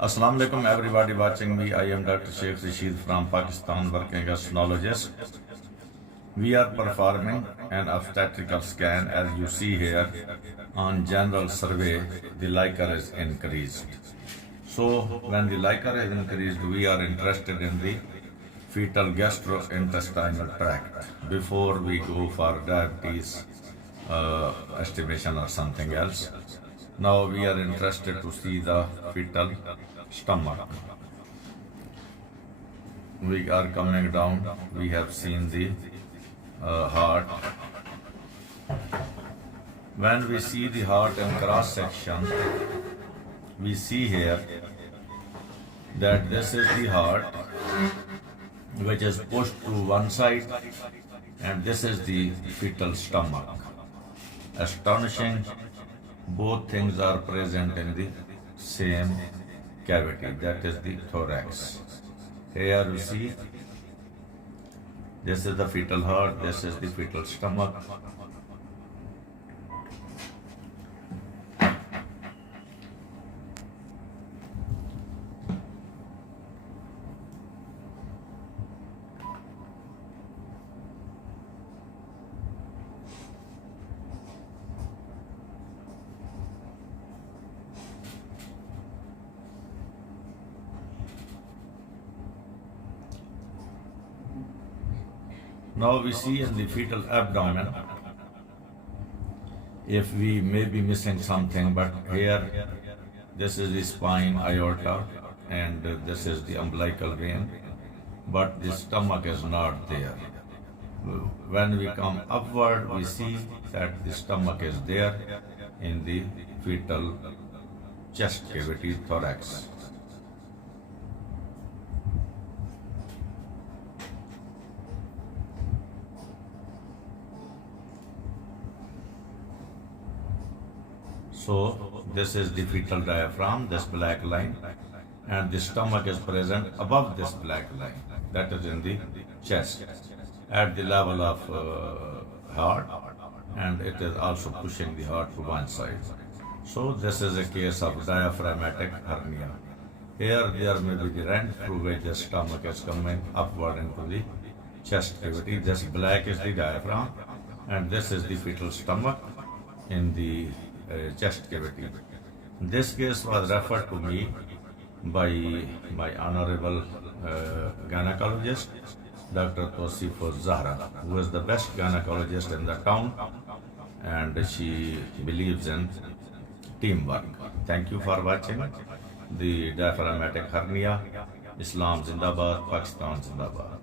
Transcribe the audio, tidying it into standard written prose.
Assalamu alaikum everybody watching me. I am Dr. Sheikh Rashid from Pakistan, working as sonologist. We are performing an obstetrical scan. As you see here, on general survey, the liquor is increased. So when the liquor is increased, we are interested in the fetal gastrointestinal tract before we go for diabetes estimation or something else. Now we are interested to see the fetal stomach. We are coming down. We have seen the heart. When we see the heart in cross section, we see here that this is the heart which is pushed to one side, and this is the fetal stomach. Astonishing, both things are present in the same cavity, that is the thorax. Here you see, this is the fetal heart, this is the fetal stomach. Now we see in the fetal abdomen, if we may be missing something, but here this is the spine, aorta, and this is the umbilical vein, but the stomach is not there. When we come upward, we see that the stomach is there in the fetal chest cavity, thorax. So this is the fetal diaphragm, this black line, and the stomach is present above this black line, that is in the chest, at the level of heart, and it is also pushing the heart to one side. So this is a case of diaphragmatic hernia. Here there may be the rent through which the stomach is coming upward into the chest cavity. This black is the diaphragm, and this is the fetal stomach in the chest cavity. This case was referred to me by my honorable gynecologist, Dr. Tosifo Zahra, who is the best gynecologist in the town, and she believes in teamwork. Thank you for watching the diaphragmatic hernia. Islam Zindabad, Pakistan Zindabad.